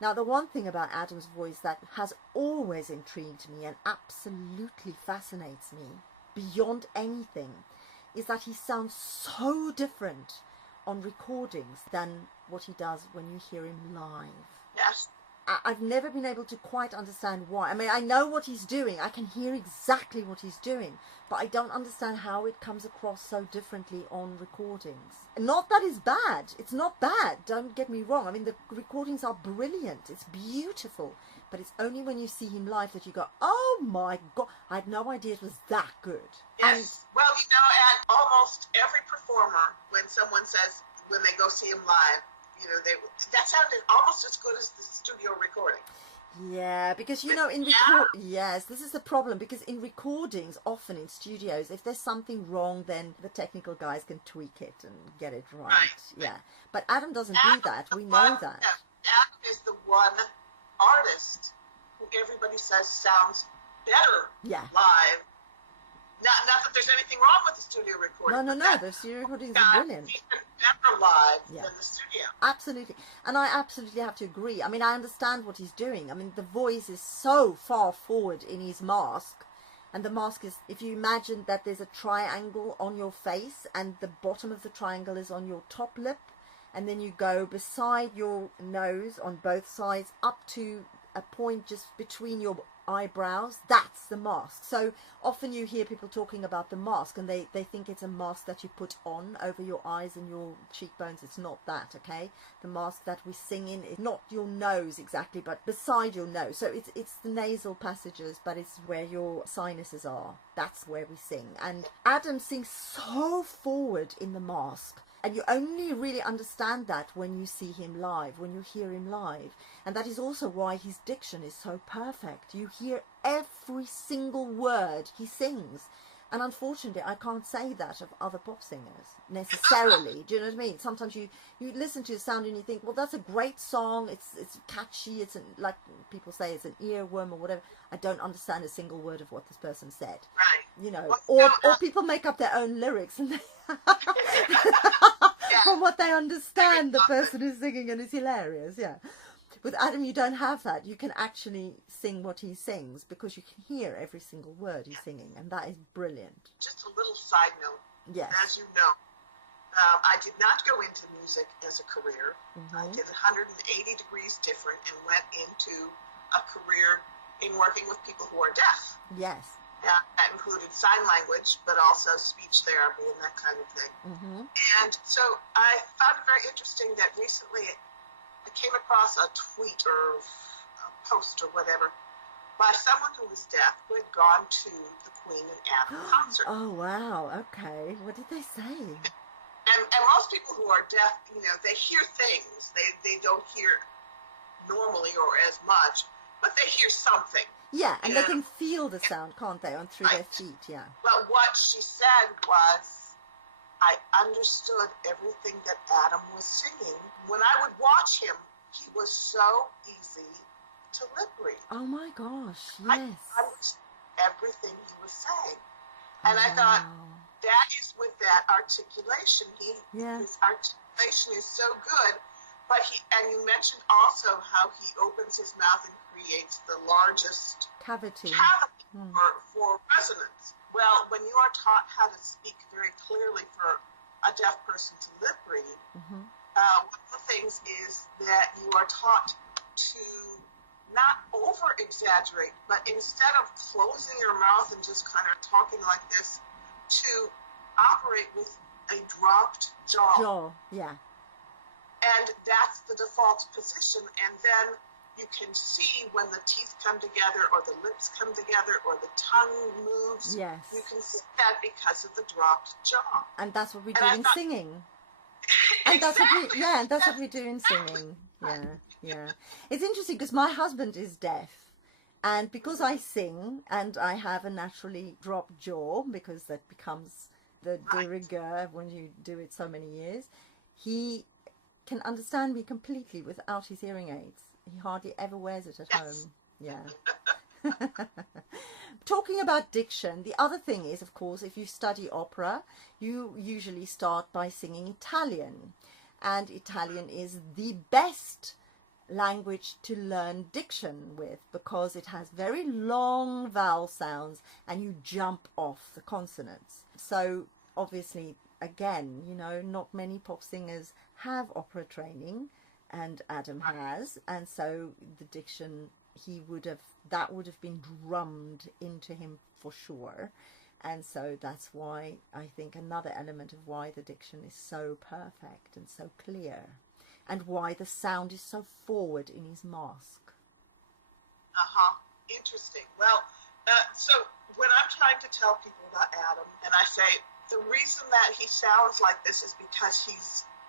Now, the one thing about Adam's voice that has always intrigued me and absolutely fascinates me beyond anything is that he sounds so different on recordings than what he does when you hear him live. Yes. I've never been able to quite understand why. I mean, I know what he's doing. I can hear exactly what he's doing. But I don't understand how it comes across so differently on recordings. Not that it's bad. It's not bad. Don't get me wrong. I mean, the recordings are brilliant. It's beautiful. But it's only when you see him live that you go, oh my God, I had no idea it was that good. Yes. And, well, you know, and almost every performer, when someone says, when they go see him live, you know, that sounded almost as good as the studio recording. yeah, because, you know, yes, this is the problem, because in recordings, often in studios, if there's something wrong, then the technical guys can tweak it and get it right. Yeah, but Adam doesn't do that. We know that. Adam is the one artist who everybody says sounds better live. Not that there's anything wrong with the studio recording. No, the studio recordings are brilliant. Even better live than the studio. Absolutely. And I absolutely have to agree. I mean, I understand what he's doing. I mean, the voice is so far forward in his mask. And the mask is, if you imagine that there's a triangle on your face and the bottom of the triangle is on your top lip, and then you go beside your nose on both sides up to a point just between your eyebrows, that's the mask. So often you hear people talking about the mask and they think it's a mask that you put on over your eyes and your cheekbones. It's not that, okay? The mask that we sing in is not your nose exactly, but beside your nose. So it's the nasal passages, but it's where your sinuses are. That's where we sing. And Adam sings so forward in the mask. And you only really understand that when you see him live, when you hear him live. And that is also why his diction is so perfect. You hear every single word he sings. And unfortunately, I can't say that of other pop singers necessarily. Do you know what I mean? Sometimes you listen to a sound and you think, well, that's a great song. It's catchy. Like people say, it's an earworm or whatever. I don't understand a single word of what this person said. Right. You know, or people make up their own lyrics and from what they understand the person is singing, and it's hilarious. Yeah. With Adam, you don't have that. You can actually sing what he sings because you can hear every single word he's singing, and that is brilliant. Just a little side note. Yes. As you know, I did not go into music as a career. I did 180 degrees different and went into a career in working with people who are deaf. Yes. That included sign language, but also speech therapy and that kind of thing. And so I found it very interesting that recently I came across a tweet or a post or whatever by someone who was deaf who had gone to the Queen and Adam concert. Oh, wow. Okay. What did they say? And most people who are deaf, you know, they hear things. They don't hear normally or as much, but they hear something. Yeah, and they can feel the sound, can't they, on through their feet, yeah. Well, what she said was, I understood everything that Adam was singing. When I would watch him, he was so easy to lip read. Oh my gosh, yes. I understood everything he was saying. And I thought, that is with that articulation. His articulation is so good. But and you mentioned also how he opens his mouth and creates the largest cavity for resonance. Well, when you are taught how to speak very clearly for a deaf person to lip read, one of the things is that you are taught to not over-exaggerate, but instead of closing your mouth and just kind of talking like this, to operate with a dropped jaw. Yeah. And that's the default position. And then you can see when the teeth come together or the lips come together or the tongue moves. Yes. You can see that because of the dropped jaw. And that's what we do in singing. And that's what we do in singing. Yeah. It's interesting because my husband is deaf. And because I sing and I have a naturally dropped jaw, because that becomes the de rigueur when you do it so many years, he can understand me completely without his hearing aids. He hardly ever wears it at home. Yeah. Talking about diction, the other thing is, of course, if you study opera, you usually start by singing Italian. And Italian is the best language to learn diction with, because it has very long vowel sounds and you jump off the consonants. So obviously, again, you know, not many pop singers have opera training, and Adam has, and so the diction, that would have been drummed into him for sure. And so that's why I think another element of why the diction is so perfect and so clear, and why the sound is so forward in his mask. Interesting. Well, so when I'm trying to tell people about Adam, and I say the reason that he sounds like this is because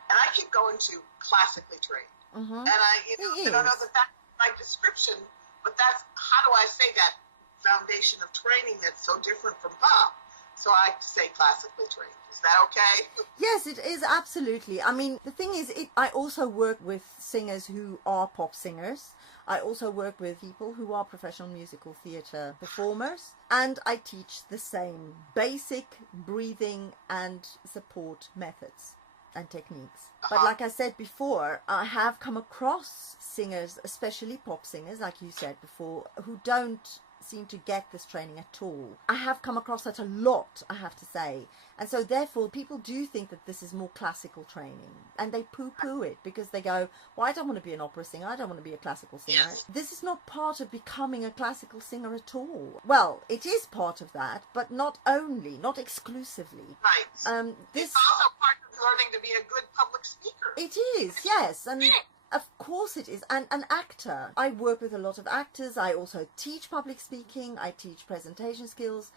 and I keep going to classically trained, and I don't know that that's my description, but that's, how do I say that foundation of training that's so different from pop? So I say classically trained. Is that okay? Yes, it is, absolutely. I mean, the thing is, I also work with singers who are pop singers. I also work with people who are professional musical theatre performers. And I teach the same basic breathing and support methods and techniques. But like I said before, I have come across singers, especially pop singers, like you said before, who don't seem to get this training at all. I have come across that a lot, I have to say. And so therefore people do think that this is more classical training, and they poo-poo it because they go, well, I don't want to be an opera singer, I don't want to be a classical singer. Yes. This is not part of becoming a classical singer at all. Well, it is part of that, but not only, not exclusively. Right. It's also part of learning to be a good public speaker. It is, yes. And of course it is. And an actor. I work with a lot of actors. I also teach public speaking. I teach presentation skills.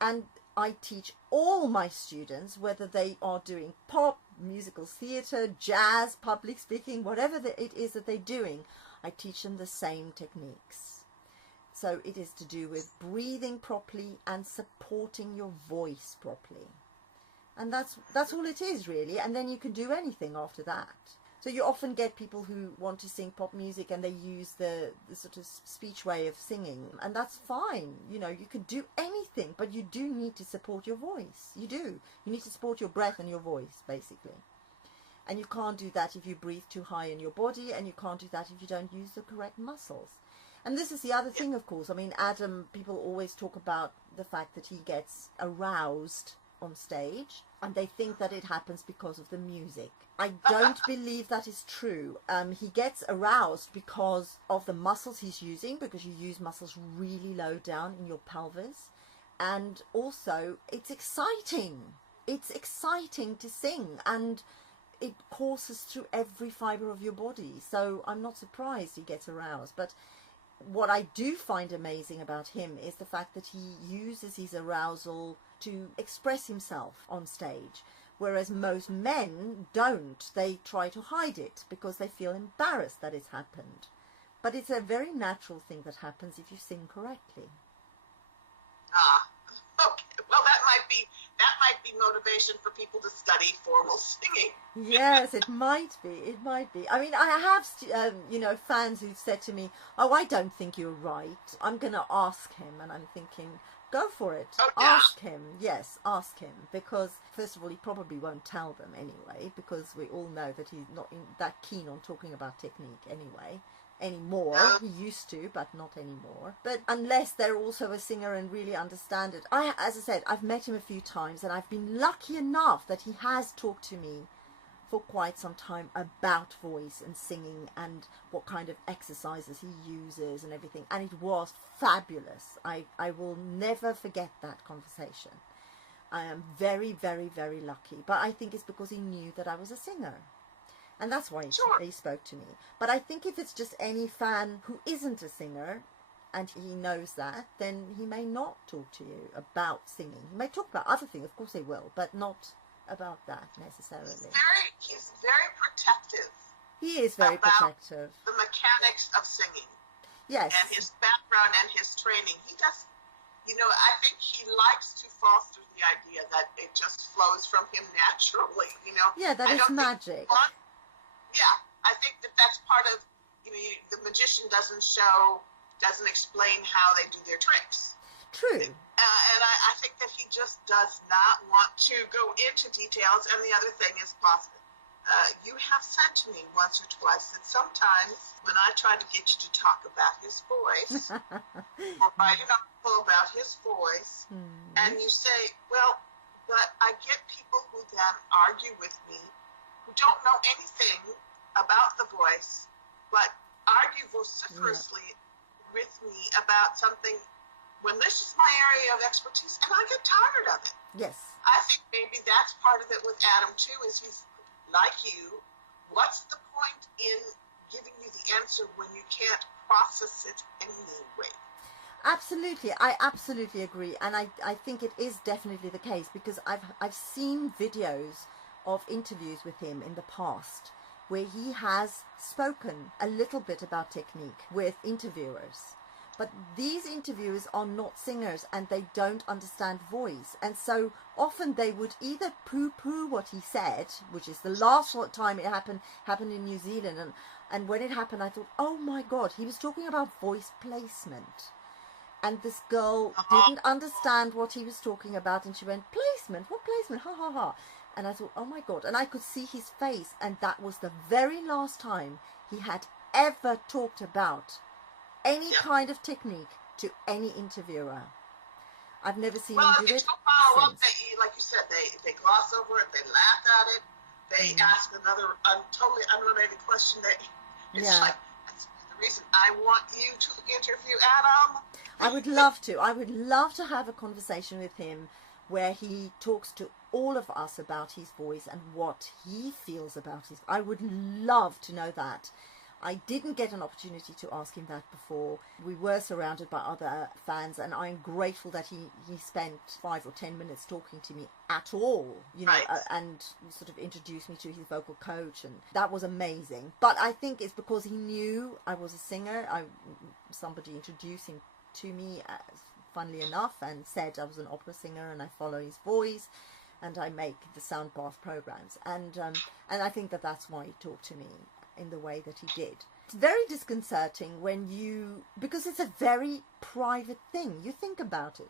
And I teach all my students, whether they are doing pop, musical theatre, jazz, public speaking, whatever it is that they're doing, I teach them the same techniques. So it is to do with breathing properly and supporting your voice properly. And that's all it is, really. And then you can do anything after that. So you often get people who want to sing pop music and they use the sort of speech way of singing, and that's fine. You know, you can do anything, but you do need to support your voice. You do. You need to support your breath and your voice, basically. And you can't do that if you breathe too high in your body, and you can't do that if you don't use the correct muscles. And this is the other thing, of course. I mean, Adam, people always talk about the fact that he gets aroused on stage, and they think that it happens because of the music. I don't believe that is true. He gets aroused because of the muscles he's using, because you use muscles really low down in your pelvis, and also it's exciting. It's exciting to sing, and it courses through every fibre of your body. So I'm not surprised he gets aroused. But what I do find amazing about him is the fact that he uses his arousal to express himself on stage, whereas most men don't. They try to hide it because they feel embarrassed that it's happened. But it's a very natural thing that happens if you sing correctly. Okay. Well, that might be motivation for people to study formal singing. Yes, it might be. It might be. I mean, I have, fans who've said to me, "Oh, I don't think you're right. I'm going to ask him," and I'm thinking, go for it. Oh, yeah. Ask him. Yes, ask him. Because, first of all, he probably won't tell them anyway, because we all know that he's not that keen on talking about technique anymore. He used to, but not anymore. But unless they're also a singer and really understand it. As I said, I've met him a few times, and I've been lucky enough that he has talked to me for quite some time about voice and singing and what kind of exercises he uses and everything, and it was fabulous. I will never forget that conversation. I am very, very, very lucky, but I think it's because he knew that I was a singer, and that's why he spoke to me. But I think if it's just any fan who isn't a singer and he knows that, then he may not talk to you about singing. He may talk about other things, of course he will, but not about that necessarily. He's very protective. He is very protective. The mechanics of singing. Yes. And his background and his training. He does, I think he likes to foster the idea that it just flows from him naturally, Yeah, that is magic. I think that's part of, the magician doesn't explain how they do their tricks. True. And I think that he just does not want to go into details. And the other thing is you have said to me once or twice that sometimes when I try to get you to talk about his voice or write an article about his voice, and you say, well, but I get people who then argue with me who don't know anything about the voice, but argue vociferously with me about something when this is my area of expertise, and I get tired of it. Yes. I think maybe that's part of it with Adam, too, is he's like you. What's the point in giving you the answer when you can't process it anyway? Absolutely. I absolutely agree. And I think it is definitely the case, because I've seen videos of interviews with him in the past where he has spoken a little bit about technique with interviewers. But these interviewers are not singers and they don't understand voice. And so often they would either poo-poo what he said, which is the last time it happened in New Zealand. And when it happened, I thought, oh my God, he was talking about voice placement. And this girl didn't understand what he was talking about. And she went, placement? What placement? Ha, ha, ha. And I thought, oh my God. And I could see his face. And that was the very last time he had ever talked about any kind of technique to any interviewer. I've never seen him do it. Well, like you said, they gloss over it, they laugh at it, they ask another totally unrelated question. It's like, that's the reason I want you to interview Adam. I would love to. I would love to have a conversation with him where he talks to all of us about his voice and what he feels about his. I would love to know that. I didn't get an opportunity to ask him that before. We were surrounded by other fans, and I'm grateful that he spent 5 or 10 minutes talking to me at all, you know, and sort of introduced me to his vocal coach, and that was amazing. But I think it's because he knew I was a singer. Somebody introduced him to me, funnily enough, and said I was an opera singer and I follow his voice and I make the sound bath programs, and I think that's why he talked to me in the way that he did. It's very disconcerting because it's a very private thing. You think about it.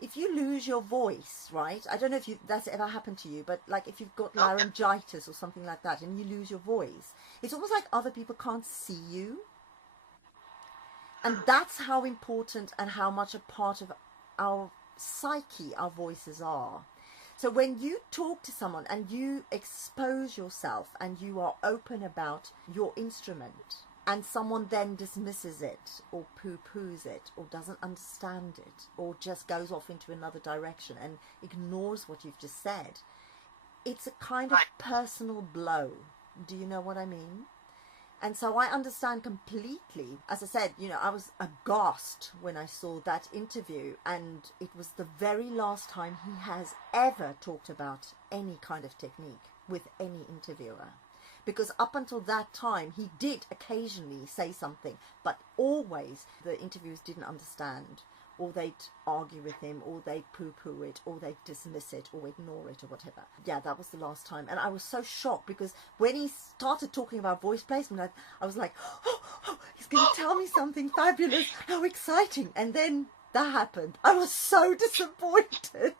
If you lose your voice, right? I don't know if that's ever happened to you, but like if you've got laryngitis or something like that and you lose your voice, it's almost like other people can't see you. And that's how important and how much a part of our psyche our voices are. So when you talk to someone and you expose yourself and you are open about your instrument, and someone then dismisses it or poo-poos it or doesn't understand it or just goes off into another direction and ignores what you've just said, it's a kind of personal blow. Do you know what I mean? And so I understand completely. As I said, you know, I was aghast when I saw that interview, and it was the very last time he has ever talked about any kind of technique with any interviewer. Because up until that time, he did occasionally say something, but always the interviewers didn't understand, or they'd argue with him, or they'd poo-poo it, or they'd dismiss it, or ignore it, or whatever. Yeah, that was the last time. And I was so shocked, because when he started talking about voice placement, I was like, oh, he's going to tell me something fabulous. How exciting. And then that happened. I was so disappointed.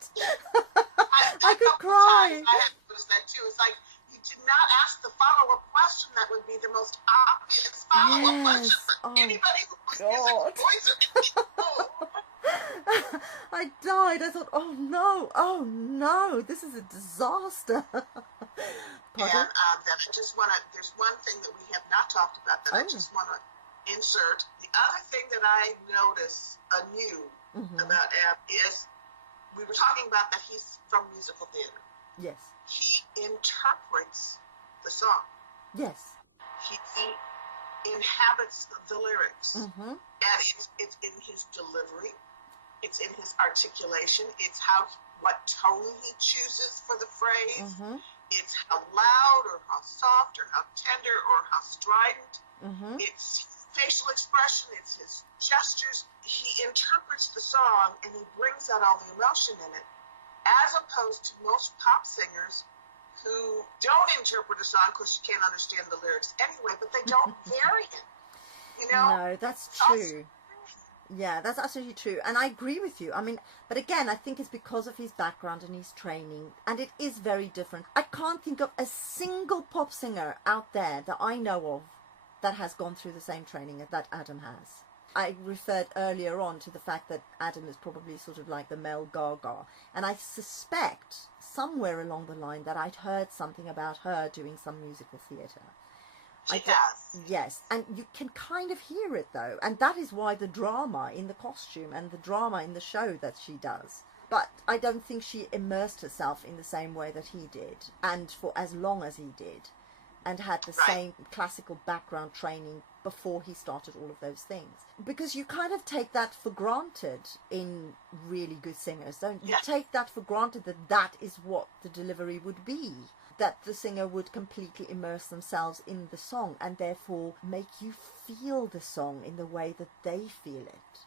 I could cry. I had noticed that too. It's like, you did not ask the follow-up question that would be the most obvious follow-up question for anybody who was using voice. I died. I thought, oh no, this is a disaster. And then I just want to, there's one thing that we have not talked about that I just want to insert. The other thing that I notice anew about Ab is, we were talking about that he's from musical theater. Yes. He interprets the song. Yes. He inhabits the lyrics. Mm-hmm. And it's in his delivery. It's in his articulation. It's what tone he chooses for the phrase. Mm-hmm. It's how loud or how soft or how tender or how strident. Mm-hmm. It's facial expression. It's his gestures. He interprets the song and he brings out all the emotion in it, as opposed to most pop singers who don't interpret a song because you can't understand the lyrics anyway, but they don't vary it. You know? No, that's true. Yeah, that's absolutely true. And I agree with you. I mean, but again, I think it's because of his background and his training. And it is very different. I can't think of a single pop singer out there that I know of that has gone through the same training that Adam has. I referred earlier on to the fact that Adam is probably sort of like the male Gaga. And I suspect somewhere along the line that I'd heard something about her doing some musical theatre. She has. Yes, and you can kind of hear it though, and that is why the drama in the costume and the drama in the show that she does. But I don't think she immersed herself in the same way that he did, and for as long as he did, and had the same classical background training before he started all of those things. Because you kind of take that for granted in really good singers, don't you? You take that for granted that that is what the delivery would be. That the singer would completely immerse themselves in the song and therefore make you feel the song in the way that they feel it.